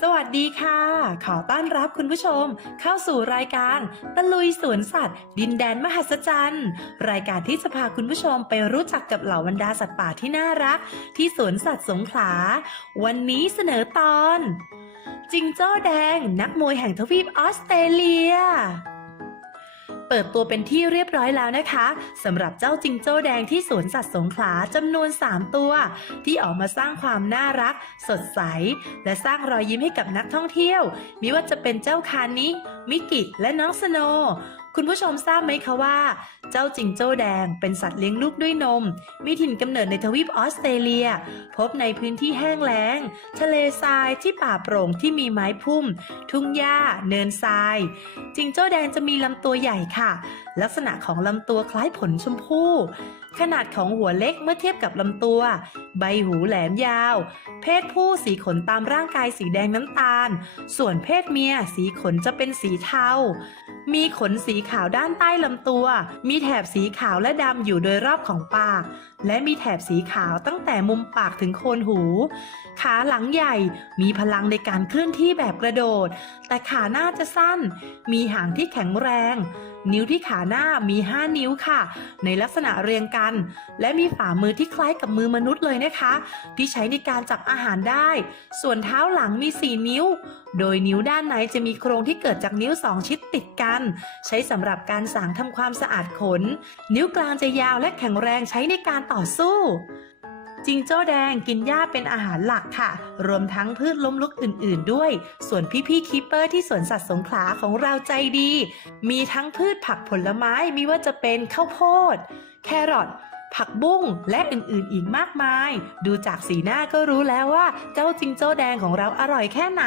สวัสดีค่ะ ขอต้อนรับคุณผู้ชม เข้าสู่รายการตะลุยสวนสัตว์ ดินแดนมหัศจรรย์ รายการที่จะพาคุณผู้ชมไปรู้จักกับเหล่าบรรดาสัตว์ป่าที่น่ารัก ที่สวนสัตว์สงขลา วันนี้เสนอตอน จิงโจ้แดง นักมวยแห่งทวีปออสเตรเลีย ปิดตัวเป็นที่เรียบร้อยแล้วนะคะสำหรับเจ้าจิงโจ้แดงที่สวนสัตว์สงขลาจำนวน 3 ตัว ที่ออกมาสร้างความน่ารัก สดใส และสร้างรอยยิ้มให้กับนักท่องเที่ยวไม่ว่าจะเป็นเจ้าคานิมิกิและน้องสโนคุณผู้ชมทราบไหมคะว่า เจ้าจิงโจ้แดง เป็นสัตว์เลี้ยงลูกด้วยนม มีถิ่นกำเนิดในทวีปออสเตรเลีย พบในพื้นที่แห้งแล้ง ทะเลทรายที่ป่าโปร่งที่มีไม้พุ่ม ทุ่งหญ้า เนินทราย จิงโจ้แดงจะมีลำตัวใหญ่ค่ะ ลักษณะของลำตัวคล้ายผลชมพู่ขนาดของหัวเล็กเมื่อเทียบกับลำตัว ใบหูแหลมยาว เพศผู้สีขนตามร่างกายสีแดงน้ำตาล ส่วนเพศเมียสีขนจะเป็นสีเทา มีขนสีขาวด้านใต้ลำตัว มีแถบสีขาวและดำอยู่โดยรอบของปาก และมีแถบสีขาวตั้งแต่มุมปากถึงโคนหู ขาหลังใหญ่มีพลังในการเคลื่อนที่แบบกระโดด แต่ขาหน้าจะสั้น มีหางที่แข็งแรง นิ้วที่ขาหน้ามี 5 นิ้วค่ะ ในลักษณะเรียงกัน และมีฝ่ามือที่คล้ายกับมือมนุษย์เลยนะคะ ที่ใช้ในการจับอาหารได้ ส่วนเท้าหลังมี 4 นิ้ว โดยนิ้วด้านในจะมีโครงที่เกิดจากนิ้ว2ชิดติดกัน ใช้สำหรับการสางทำความสะอาดขน นิ้วกลางจะยาวและแข็งแรงใช้ในการต่อสู้จิงโจ้แดงกินหญ้าเป็นอาหารหลักค่ะ รวมทั้งพืชล้มลุกอื่น ๆ ด้วย ส่วนพี่ๆคีเปอร์ที่สวนสัตว์สงขลาของเราใจดี มีทั้งพืชผักผลไม้ไม่ว่าจะเป็นข้าวโพด แครอทผักบุ้งและอื่นๆอีกมากมาย ดูจากสีหน้าก็รู้แล้วว่า เจ้าจิงโจ้แดงของเราอร่อยแค่ไหน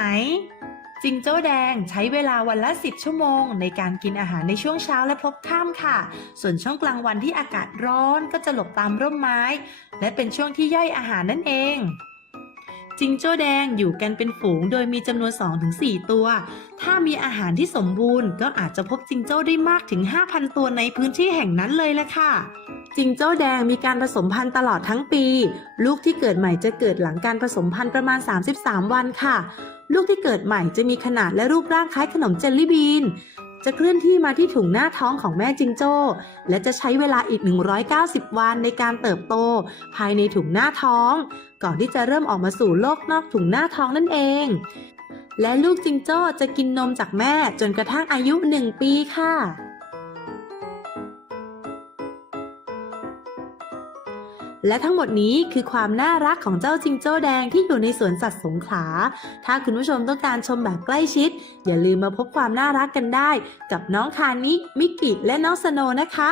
จิงโจ้แดงใช้เวลาวันละ 10 ชั่วโมง ในการกินอาหารในช่วงเช้าและพลบค่ำค่ะ ส่วนช่วงกลางวันที่อากาศร้อนก็จะหลบตามร่มไม้ และเป็นช่วงที่ย่อยอาหารนั่นเองจิงโจ้แดงอยู่กันเป็นฝูงโดยมีจำนวน 2-4 ตัว ถ้ามีอาหารที่สมบูรณ์ก็อาจจะพบจิงโจ้ได้มากถึง 5,000 ตัวในพื้นที่แห่งนั้นเลยละค่ะ จิงโจ้แดงมีการผสมพันธุ์ตลอดทั้งปี ลูกที่เกิดใหม่จะเกิดหลังการผสมพันธุ์ประมาณ 33 วันค่ะ ลูกที่เกิดใหม่จะมีขนาดและรูปร่างคล้ายขนมเจลลี่บีน จะเคลื่อนที่มาที่ถุงหน้าท้องของแม่จิงโจ้ และจะใช้เวลาอีก 190 วันในการเติบโต ภายในถุงหน้าท้อง ก่อนที่จะเริ่มออกมาสู่โลกนอกถุงหน้าท้องนั่นเอง และลูกจิงโจ้จะกินนมจากแม่จนกระทั่งอายุ 1 ปีค่ะ และทั้งหมดนี้คือความน่ารักของเจ้าจิงโจ้แดงที่อยู่ในสวนสัตว์สงขลา ถ้าคุณผู้ชมต้องการชมแบบใกล้ชิด อย่าลืมมาพบความน่ารักกันได้ กับน้องคานิ มิกิ และน้องสโนนะคะ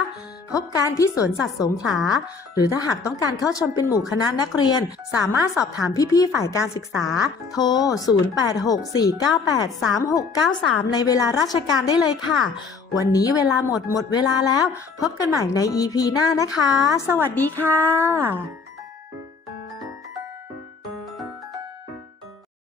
พบกันที่สวนสัตว์สงขลา หรือถ้าหากต้องการเข้าชมเป็นหมู่คณะนักเรียน สามารถสอบถามพี่ๆฝ่ายการศึกษา โทร 0864983693 ในเวลาราชการได้เลยค่ะ วันนี้เวลาหมดหมดเวลาแล้ว พบกันใหม่ใน EP หน้านะคะ สวัสดีค่ะ